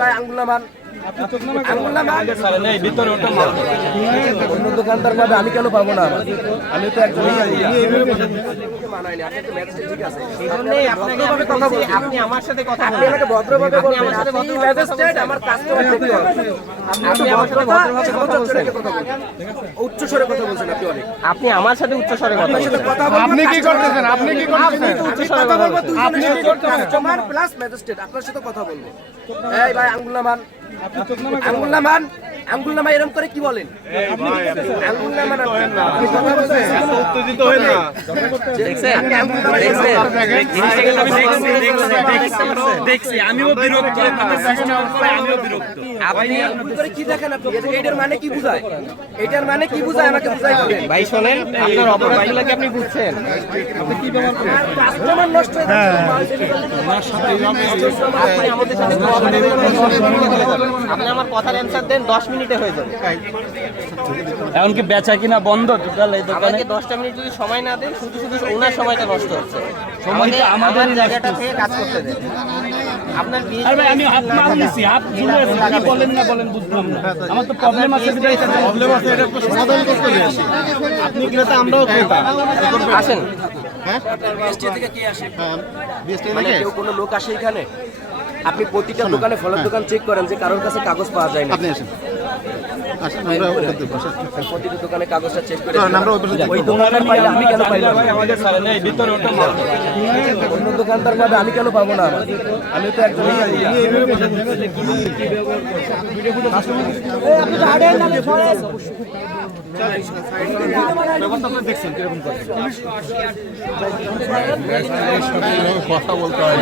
ভাই আঙ্গুল নামান, আঙ্গুল নামান। অন্য দোকানদার পাবে, আমি কেন পাবো না? আমি তো একজন মানাইনি। আপনি তো ম্যাজিস্ট্রেট, ঠিক আছে, ভদ্রভাবে কথা বলছেন। আপনি আমার সাথে কথা আপনি আমাকে ভদ্রভাবে বলবেন। আপনি ম্যাজিস্ট্রেট, আমার কাস্টমার দেখতে হবে। আপনি আমার সাথে ভদ্রভাবে কথা বলছেন, উচ্চ স্বরে কথা বলছেন। আপনি অনেক, আপনি আমার সাথে উচ্চ স্বরে কথা বলছেন। আপনি কি করতেছেন? আপনি কি করতেছেন? কথা বলবো, দুইজনের সাথে কাস্টমার প্লাস ম্যাজিস্ট্রেট, আপনার সাথে কথা বলবো। এই ভাই আঙ্গুল নামান, আঙ্গুল নামান, আঙ্গুল নামা। এরকম করে কি বলেন? আঙ্গুল নামান। আপনি কথা বলছেন, উত্তেজিত হই না। দেখছেন, আপনি আঙ্গুল নামান। দেখছি আমিও বিরক্ত, আমিও বিরক্ত। আপনি আঙ্গুল করে কি দেখেন? আপনি এটার মানে কি বুঝায়? এটার মানে কি বুঝায় আমাকে বুঝাই দিবেন। ভাই শোনেন, আপনার অপরাধগুলো কি আপনি বুঝছেন? আপনি কি ব্যবহার করেন? কাস্টমার নষ্ট হয়ে যাচ্ছে। আপনি আমাদের সাথে আপনি আমার কথার অ্যান্সার দেন, 10 মিনিটে হয়ে যাবে। এমনকি বেচা কিনা বন্ধ টোটাল এই দোকানে। আমাকে 10টা মিনিট যদি সময় না দেন, শুধু শুধু ওনার সময়টা নষ্ট হচ্ছে। সময়টা আমাদের আমাদের জায়গাটা থেকে কাজ করতে দেন। আপনার আরে ভাই আমি হাত মাল নিছি, হাত জুড়ে আছে, কি বলেন না বলেন বুঝলাম না। আমার তো প্রবলেম আছে, প্রবলেম আছে, এটা তো সমাধান করতে হবে। আপনি ক্রেতা, আমরাও ক্রেতা। আসেন। হ্যাঁ, বিএসটি থেকে কি আসে? বিএসটি মানে থেকে কেউ কোনো লোক আসে এখানে? আপনি প্রতিটা দোকানে, ফলের দোকান চেক করেন যে কারোর কাছে কাগজ পাওয়া যায় না। আপনি আসেন, আসেন, আমরা ওখান থেকে বসে। প্রতিটা দোকানে কাগজটা চেক করে চলেন, আমরা ওই পাশে যাই। ওই দোকানদার পাইলে আমি কেন পাইলাম? আমাদের সারে নেই ভিতরে ওটা মাল। অন্য দোকানদার পাবে, আমি কেন পাবো না? আমি তো একজন কথা বলতে হয়।